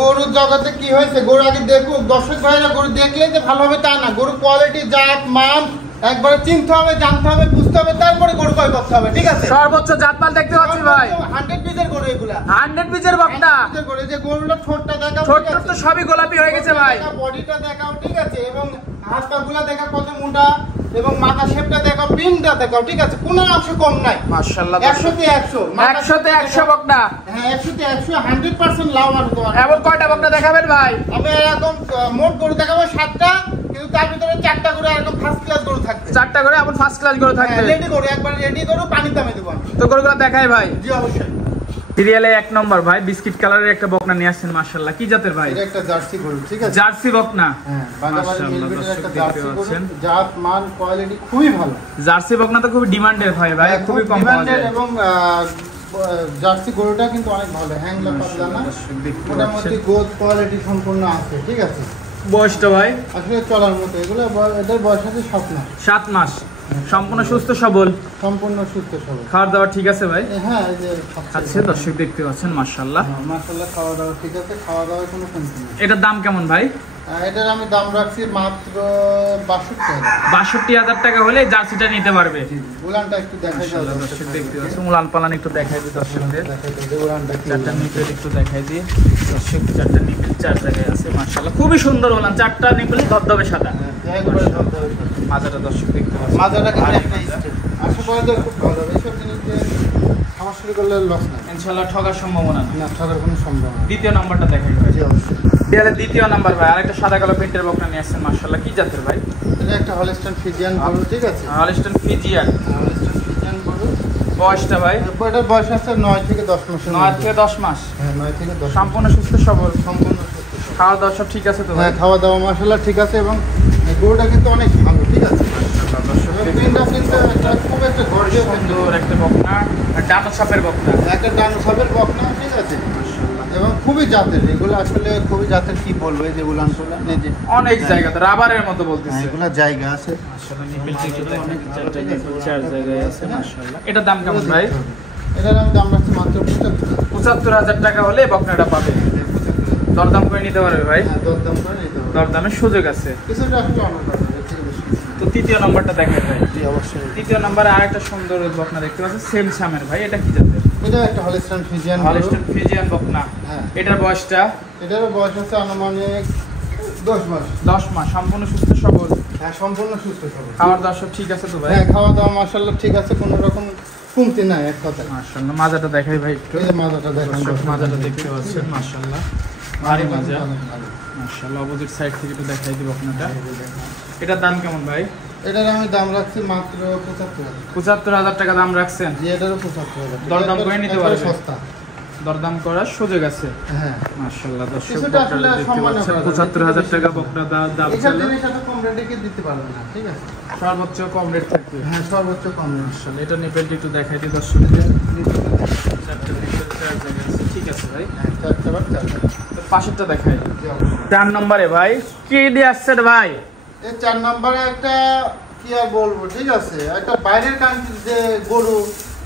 গরুর জগতে কি হয়েছে, গরু আগে দেখুক দর্শক ভাইরা, গরু দেখলেই যে ভালো হবে তা না, গরু কোয়ালিটি জাত মান একবারে চিনতে হবে, জানতে হবে, বুঝতে হবে, তারপরে গরু ক্রয় করতে হবে, ঠিক আছে? সর্বোচ্চ জাতমান দেখতে পাচ্ছি ভাই, 100 পিসের গরু এগুলা, 100 পিসের বকনা। গরু যে গরুটা ঠোঁটটা দেখাও, ছোট তো সবই গোলাপি হয়ে গেছে ভাই, বডিটা দেখাও, ঠিক আছে? এবং হাত পাগুলা দেখাও কত মোটা, এবং মাথা শেপটা দেখাও, পিনটা দেখাও, ঠিক আছে? কোনো অংশ কম নাই মাশাআল্লাহ। 100 তে 100, 100 তে 100 বকনা। হ্যাঁ 100 তে 100, 100% লাভ আর তোমার। এমন কয়টা বকনা দেখাবেন ভাই? আমি এরকম মোট গরু দেখাবো 7টা, কিন্তু তার ভিতরে 4টা করে এরকম ফার্স্ট ক্লাস গরু থাকবে। 4টা করে এমন ফার্স্ট ক্লাস গরু থাকবে, রেডি গরু, একবার রেডি গরু, পানির দামে দেবো। তো গরুগুলো দেখাই ভাই। জি অবশ্যই। সিরিয়ালে 1 নম্বর ভাই, বিস্কিট কালারের একটা বকনা নিয়ে আসছেন মাশাআল্লাহ। কি জাতের ভাই? এটা একটা জার্সি গরু, ঠিক আছে? জার্সি বকনা। হ্যাঁ, বাগাবাড়ি মিলবিটের একটা জার্সি গরু, আছেন। জাত মান কোয়ালিটি খুবই ভালো। জার্সি বকনা তো খুবই ডিমান্ডের ভাই, খুবই কম পাওয়া যায়। এবং জার্সি গরুটা কিন্তু অনেক ভালো, হ্যাংলা পাতলা না, মোটামুটি গোদ কোয়ালিটি সম্পূর্ণ আছে, ঠিক আছে? বয়সটা ভাই আসলে চলার মতো, এগুলো এদের বয়স আছে 7 মাস। 7 মাস, সম্পূর্ণ সুস্থ সবল, সম্পূর্ণ সুস্থ সবল। খাওয়া দাওয়া ঠিক আছে ভাই? হ্যাঁ, এই যে খাচ্ছে, দর্শক দেখতে পাচ্ছেন মাশাআল্লাহ। মাশাআল্লাহ, খাওয়া দাওয়া ঠিক আছে, খাওয়া দাওয়ার কোনো কমতি নেই। এটার দাম কেমন ভাই? এটার আমি দাম রাখছি মাত্র 62,000। 62,000 টাকা হলে জার্সিটা নিতে পারবে। উলানটা একটু দেখাই দাও দর্শক দেখতে পাচ্ছেন, উলান পালান একটু দেখাই দিই দর্শকদের। দেখাই দাও উলানটা কি, চারটা নিপেল একটু দেখাই দিই দর্শক, চারটা নিপেল 4 জায়গায় আছে মাশাআল্লাহ, খুবই সুন্দর উলান, 4টা নিপেল ধবধবে সাদা। একবারে ধবধবে সাদা। মাজাটা দর্শক দেখতে পাচ্ছেন, মাজাটা কিন্তু একটা স্টেপ, আশা করা যায় খুব ভালো হবে। এইসব জিনিসে সমস্যা করলে লস না, ইনশাআল্লাহ ঠকার সম্ভাবনা না। না ঠকার কোনো সম্ভাবনা নেই। দ্বিতীয় নাম্বারটা দেখাই ভাই। জি অবশ্যই। তাহলে দ্বিতীয় নাম্বার ভাই, আরেকটা সাদা কালো প্রিন্টের বকনা নিয়ে আসছেন মাশাআল্লাহ। কি জাতের ভাই? এটা একটা হলস্টাইন ফ্রিজিয়ান গরু, ঠিক আছে? Holstein Friesian. হলস্টাইন ফ্রিজিয়ান গরু। বয়সটা ভাই? এটার বয়স আছে 9 থেকে 10 মাস। 9 থেকে 10 মাস। হ্যাঁ 9 থেকে 10। সম্পূর্ণ সুস্থ সবল, সম্পূর্ণ সুস্থ সবল। খাওয়া দাওয়া সব ঠিক আছে তো ভাই? হ্যাঁ, খাওয়া দাওয়া মাশাআল্লাহ ঠিক আছে, এবং গরুটা কিন্তু অনেক ভালো, ঠিক আছে? তিনটা কিন্তু একটা খুব একটা গর্জিয়াস সুন্দর একটা বকনা, ডানো সাপের বকনা, একটা ডানো সাপের বকনা, ঠিক আছে? এবং খুবই জাতের, এগুলো আসলে খুবই জাতের, কি বলবো, এই যে উলানগুলো অনেক জায়গাতে রাবারের মতো বলতেছে, এগুলো জায়গা আছে। মাশাআল্লাহ নিপেল থেকে অনেক 4 জায়গায় আছে মাশাআল্লাহ। এটার দাম কেমন ভাই? এটার আমি দাম রাখছি মাত্র 75,000 টাকা হলে বকনাটা পাবে। দরদাম করে নিতে পারবে ভাই? হ্যাঁ, দরদাম করে নিতে হবে, দরদামের সুযোগ আছে। কিছুটা আসলে অনেক পাবে। তো তৃতীয় নাম্বারটা দেখাই ভাই। জি অবশ্যই। তৃতীয় নাম্বারে আরেকটা সুন্দর বকনা দেখতে পাচ্ছেন, সেম সামের ভাই। এটা কি জাতের? এটা একটা হলস্টাইন ফ্রিজিয়ান। হলস্টাইন ফ্রিজিয়ান বকনা। হ্যাঁ। এটার বয়সটা? এটার বয়স আছে আনুমানিক 10 মাস। 10 মাস, সম্পূর্ণ সুস্থ সবল। হ্যাঁ, সম্পূর্ণ সুস্থ সবল। খাওয়ার দাওয়া সব ঠিক আছে তো ভাই? হ্যাঁ, খাওয়া দাওয়া মাশাআল্লাহ ঠিক আছে, কোনো রকম কমতি নাই, এক কথা। মাশাআল্লাহ। মাজাটা দেখাই ভাই একটু। এই যে মাজাটা দেখেন, মাজাটা দেখতে পাচ্ছেন মাশাআল্লাহ, ভারী মাজা মাশাআল্লাহ। অপোজিট সাইড থেকে একটু দেখাই দিব আপনাটা। এটার দাম কেমন ভাই? এটার আমি দাম রাখছি মাত্র 75,000। 75,000 টাকা দাম রাখছেন? জি, এটারও 75,000। দরদাম করে নিতে পারবে? সস্তা, দরদাম করার সুযোগ আছে। হ্যাঁ মাশাআল্লাহ। দর্শক কিছুটা আসলে সম্মান করা যায়। 75,000 টাকা বকনা দাম এখান চলে, থেকে সাথে কম রেটে কি দিতে পারবে না, ঠিক আছে? সর্বোচ্চ কম রেট থাকবে। হ্যাঁ, সর্বোচ্চ কম রেট। মাশাআল্লাহ। এটা নিপেলটি একটু দেখাই দিই দর্শকদের। চারটা নিপেল 4 জায়গায় আছে, ঠিক আছে ভাই? হ্যাঁ, চারটা। তো পাশেরটা দেখাই। জি অবশ্যই। 4 নম্বরে ভাই কি দিয়ে আসছেন ভাই? এই 4 নম্বরে একটা, কি আর বলবো, ঠিক আছে, একটা বাইরের কান্ট্রি যে গরু,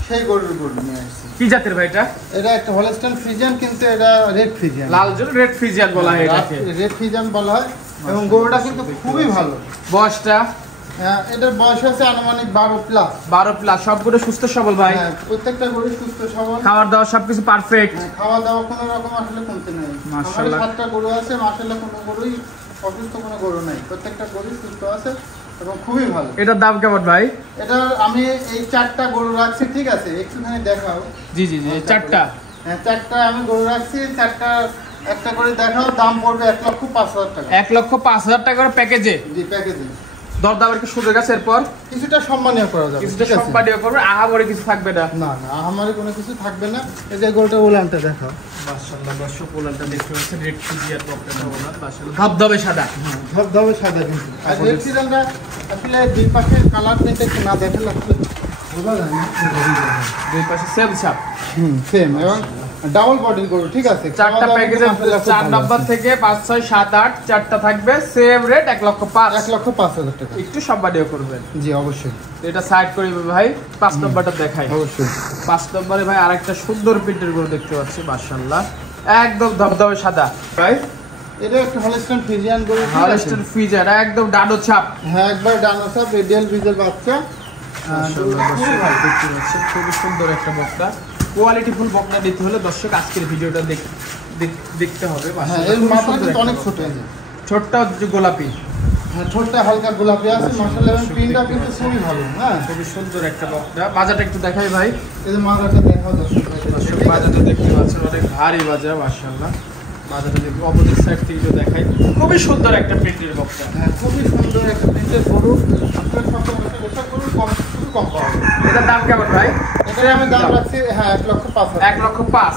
সেই গরু নিয়ে আসছি। কি জাতের ভাই এটা? এটা একটা হলস্টাইন ফ্রিজিয়ান, কিন্তু এটা রেড ফ্রিজিয়ান। লাল জল রেড ফ্রিজিয়ান বলা হয় এটাকে। রেড ফ্রিজিয়ান বলা হয়, এবং গরুটা কিন্তু খুবই ভালো। বয়সটা? এটার বয়স আছে আনুমানিক 12 প্লাস। 12 প্লাস, সবগুলো সুস্থ সবল ভাই? হ্যাঁ, প্রত্যেকটা গরু সুস্থ সবল, খাওয়ার দাওয়া সবকিছু পারফেক্ট। খাওয়া দাওয়া কোনো রকম আসলে কমতে নেই। মাশাআল্লাহ। 7টা গরু আছে মাশাআল্লাহ, কোনো গরুই অসুস্থ কোনো গরু নাই, প্রত্যেকটা গরু সুস্থ আছে এবং খুবই ভালো। এটার দাম কেমন ভাই? এটা আমি এই 4টা গরু রাখছি, ঠিক আছে? একটুখানি দেখাও। জি জি জি, 4টা। হ্যাঁ, 4টা আমি গরু রাখছি, 4টা একটা করে দেখাও। দাম পড়বে 1,05,000 টাকা। 1,05,000 টাকা করে প্যাকেজে? জি, প্যাকেজে। দরদামের কি সুযোগ আছে এরপর? কিছুটা সম্মানীয় করা যাবে, কিছুটা সম্মানীয় করবে, আহামরি কিছু থাকবে না? না না, আমারই কোনো কিছু থাকবে না। এই যে গরুটা উলানটা দেখাও। মাশাআল্লাহ। দর্শক উলানটা দেখতে পাচ্ছেন, রেড ফ্রিজিয়ান বকনাটা উলান মাশাআল্লাহ, ধবধবে সাদা। ধবধবে সাদা, কিন্তু আর রেড ফ্রিজিয়ানটা আসলে দুই পাশে কালার প্রিন্ট একটু না দেখালে আসলে বোঝা যায় না। দুই পাশে সেম ছাপ। সেম, এবং ডাবল বডির গরু, ঠিক আছে? 4টা প্যাকেজে 4 নাম্বার থেকে 5, 6, 7, 8 4টা থাকবে, সেম রেট 1,05,000। 1,05,000 টাকা। একটু সম্মানীয় করবেন। জি অবশ্যই। এটা সাইড করি ভাই, 5 নম্বরটা দেখাই। অবশ্যই। 5 নম্বরে ভাই আরেকটা সুন্দর প্রিন্টের গরু দেখতে পাচ্ছি মাশাআল্লাহ। একদম ধবধবে সাদা ভাই। এটা একটা হলস্টাইন ফ্রিজিয়ান গরু, হলস্টাইন ফ্রিজিয়ান একদম ডানো ছাপ। হ্যাঁ একবার ডানো ছাপ, রেডিয়াল বীজের বাচ্চা। দেখতে পাচ্ছেন খুবই সুন্দর একটা বকনা। কোয়ালিটি ফুল বকনা নিতে হলে দর্শক আজকের ভিডিওটা দেখতে হবে। হ্যাঁ এর মাথা কিন্তু অনেক ছোট, ছোটটা গোলাপি। হ্যাঁ ছোটটা হালকা গোলাপি আছে মাশাআল্লাহ, এবং প্রিন্টটা কিন্তু খুবই ভালো। হ্যাঁ খুবই সুন্দর একটা বকনা। বাজারটা একটু দেখাই ভাই। এই যে মাজাটা দেখাও দর্শক। বাজারটা দেখতে পাচ্ছেন অনেক ভারী বাজার মাশাআল্লাহ। বাজারটা দেখি অপোজিট সাইড থেকে একটু দেখাই। খুবই সুন্দর একটা প্রিন্টের বকনা। হ্যাঁ খুবই সুন্দর একটা প্রিন্টের গরু। আপনার সব বছর গরু কম পাওয়া যায়। এটার দাম কেমন ভাই? এটার আমি দাম রাখছি 1,05,000। 1,05,000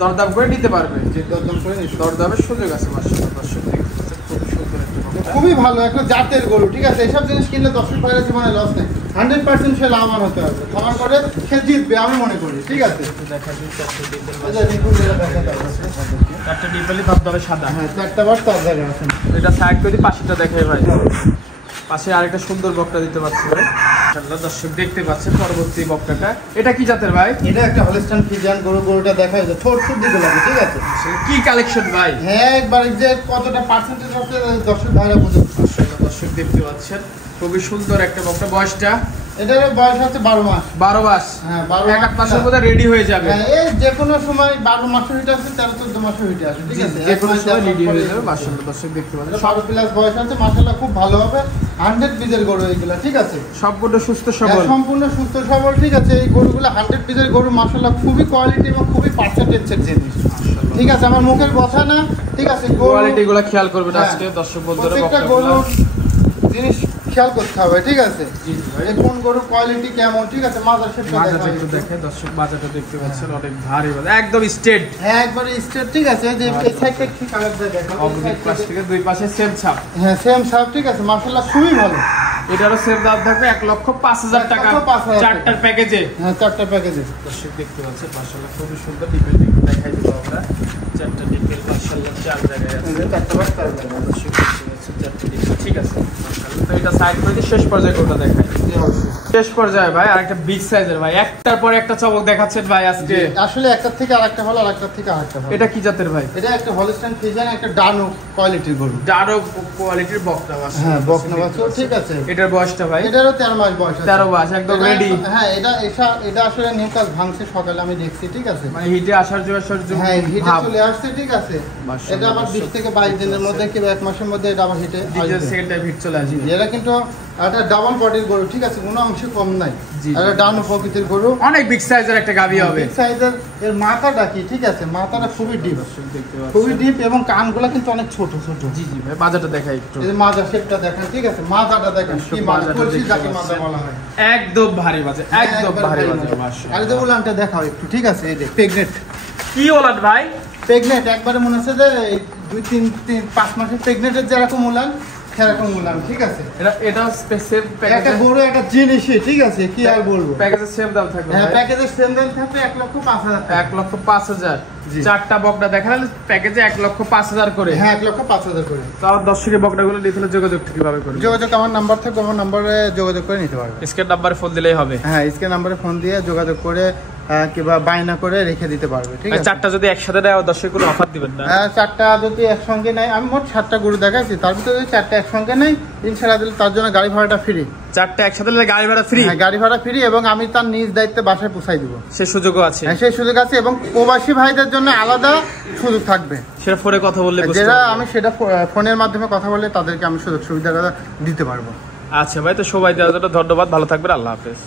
দরদাম করে নিতে পারবে। যে দরদাম করে নিতে দরদামের সুযোগ আছে মাশাআল্লাহ। দর্শক দেখতে পাচ্ছেন খুব সুন্দর একটা বকনা। খুবই ভালো একটা জাতের গরু, ঠিক আছে। এইসব জিনিস কিনলে দর্শক ভাইয়ের জীবনে লস নেই, 100% সে লাভবান হতে হবে। খামার করে সে জিতবে আমি মনে করি, ঠিক আছে। দেখা যায় চারটে ডিপেল। এটা দেখুন, এটা দেখাতে হবে। চারটে ডিপেলই ধবধবে সাদা। হ্যাঁ চারটা বার তার জায়গায় আছে। এটা সাইড করে পাশেটা দেখাই ভাই। পাশে আরেকটা সুন্দর বকটা দিতে পারছে ভাই মাশাআল্লাহ। দর্শক দেখতে পাচ্ছেন পরবর্তী বকটাটা। এটা কি জাতের ভাই? এটা একটা হলস্টাইন ফ্রিজিয়ান গরু। গরুটা দেখা যায় ছোট ছোট দিকে লাগে, ঠিক আছে। কি কালেকশন ভাই? হ্যাঁ একবার যে কতটা পার্সেন্টেজ আছে দর্শক ভাইরা বুঝুন। মাশাআল্লাহ দর্শক দেখতে পাচ্ছেন খুবই সুন্দর একটা বকটা। বয়সটা? এটার বয়স হচ্ছে 12 মাস। 12 মাস। হ্যাঁ 12 এক মাসের মধ্যে রেডি হয়ে যাবে। হ্যাঁ এই যে কোনো সময় 12 মাসের হিটে আছে, 13-14 মাসের হিটে আছে, ঠিক আছে। যে কোনো সময় রেডি হয়ে যাবে মাশাআল্লাহ। দর্শক দেখতে পাচ্ছেন 12 প্লাস বয়স আছে মাশাআল্লাহ, খুব ভালো হবে। 100 বীজের গরু এগুলা, ঠিক আছে। সম্পূর্ণ সুস্থ হ্যাঁ, সবল। সম্পূর্ণ সুস্থ সবল, ঠিক আছে। এই গরুগুলো 100 বীজের গরু মাশাআল্লাহ, খুবই কোয়ালিটি এবং খুবই পার্সেন্টেজের জিনিস, ঠিক আছে। আমার মুখের কথা না, ঠিক আছে। কোয়ালিটি গুলো খেয়াল করবেন হ্যাঁ, আজকে দর্শক বন্ধুরা। প্রত্যেকটা গরু জিনিস খেয়াল করতে হবে, ঠিক আছে। এই কোন গরুর কোয়ালিটি কেমন, ঠিক আছে। মাজার শেপটা একটু দেখে দর্শক। বাজারটা দেখতে পাচ্ছেন অনেক ভারী বাজার, একদম স্ট্রেট। হ্যাঁ একবারে স্ট্রেট, ঠিক আছে। এই যে এই সাইডটা কি কালার দেখো, অপোজিট প্লাস্টিকের দুই পাশে সেম ছাপ। হ্যাঁ সেম ছাপ, ঠিক আছে। মাশাআল্লাহ খুবই ভালো। এটারও সেম দাম থাকবে 1,05,000 টাকা 1,05,000 চারটার প্যাকেজে। হ্যাঁ চারটা প্যাকেজে। দর্শক দেখতে পাচ্ছেন মাশাআল্লাহ খুবই সুন্দর। ডিপেল দেখাই দিব আমরা। চারটা ডিপেল মাশাআল্লাহ চার জায়গায় আছে। চারটা বার তার জায়গায়। দর্শক দেখতে পাচ্ছেন চারটা ডিপেল, ঠিক আছে মাশাআল্লাহ। তো এটা সাইড করে শেষ পর্যায়ে কোনটা দেখাই? শেষ পর্যায়ে ভাই আরেকটা বিগ সাইজের ভাই, একটার পর একটা চমক দেখাচ্ছেন ভাই আজকে। আসলে একটার থেকে আরেকটা ভালো, আরেকটার থেকে আরেকটা ভালো। এটা কি জাতের ভাই? এটা একটা হলস্টাইন ফ্রিজিয়ান, একটা ডানো কোয়ালিটির গরু। ডানো কোয়ালিটির বকনা বাচ্চা। হ্যাঁ বকনা বাচ্চা, ঠিক আছে। এটার বয়সটা ভাই? এটারও 13 মাস বয়স আছে। 13 মাস একদম রেডি। হ্যাঁ এটা আসলে নিউকাস ভাঙছে সকালে আমি দেখছি, ঠিক আছে। মানে হিটে আসার জন্য হ্যাঁ হিটে চলে আসছে, ঠিক আছে। এটা আবার 20 থেকে 22 দিনের মধ্যে কিংবা 1 মাসের মধ্যে এটা আবার হিটে আসবে। সেকেন্ড টাইম হিট চলে আসবে। এরা কিন্তু একটা ডাবল বডির গরু, ঠিক আছে। কোনো অংশে কম নাই। এটা ডানো প্রকৃতির গরু, অনেক বিগ সাইজের একটা গাভী হবে। বিগ সাইজের। এর মাথাটা কি, ঠিক আছে। মাথাটা খুবই ডিপ, দেখতে পাচ্ছেন খুবই ডিপ, এবং কানগুলো কিন্তু অনেক ছোট ছোট। জি জি ভাই বাজারটা দেখাই একটু। এই যে মাজা শেপটা দেখেন, ঠিক আছে। মাথাটা দেখেন কি মাজা, কলসি যাকে মাজা বলা হয়। একদম ভারী বাজার, একদম ভারী বাজার মাশাআল্লাহ। আর এই যে উলানটা দেখাও একটু, ঠিক আছে। এই যে প্রেগনেন্ট। কি ওলান ভাই? প্রেগনেন্ট একবারে মনে হচ্ছে যে 2-3-5 মাসের প্রেগনেন্টের যেরকম উলান সেরকম উলান, ঠিক আছে। এটা সেম প্যাকেজ। একটা গরু একটা জিনিসই, ঠিক আছে। কি আর বলবো, প্যাকেজের সেম দাম থাকবে। হ্যাঁ প্যাকেজের সেম দাম থাকবে 1,05,000 টাকা। 1,05,000 চারটা বকনা দেখালে প্যাকেজে 1,05,000 করে। হ্যাঁ 1,05,000 করে। তো আমার দর্শকের বকনাগুলো নিতে হলে যোগাযোগ কিভাবে করবে? যোগাযোগ আমার নাম্বার থাকবে, আমার নাম্বারে যোগাযোগ করে নিতে পারবে। স্ক্রিন নাম্বারে ফোন দিলেই হবে। হ্যাঁ স্ক্রিন নাম্বারে ফোন দিয়ে যোগাযোগ করে কিংবা বায়না করে রেখে দিতে পারবে, ঠিক আছে। চারটা যদি একসাথে নেয় দর্শক কোনো অফার দিবেন না? হ্যাঁ চারটা যদি একসঙ্গে নেয়, আমি মোট 7টা গরু দেখাইছি, তার ভিতরে যদি চারটা একসঙ্গে নেই ইনশাআল্লাহ দিলে তার জন্য গাড়ি ভাড়াটা ফ্রি। চারটা একসাথে নিলে গাড়ি ভাড়া ফ্রি? হ্যাঁ গাড়ি ভাড়া ফ্রি, এবং আমি তার নিজ দায়িত্বে বাসায় পৌঁছাই দিব। সে সুযোগও আছে? হ্যাঁ সেই সুযোগ আছে, এবং প্রবাসী ভাইদের জন্য আলাদা সুযোগ থাকবে। সেটা ফোনে কথা বললে যেটা আমি সেটা ফোনের মাধ্যমে কথা বললে তাদেরকে আমি সুযোগ সুবিধা দিতে পারবো। আচ্ছা ভাই, তো সবাই দেওয়ার জন্য ধন্যবাদ। ভালো থাকবেন, আল্লাহ হাফেজ।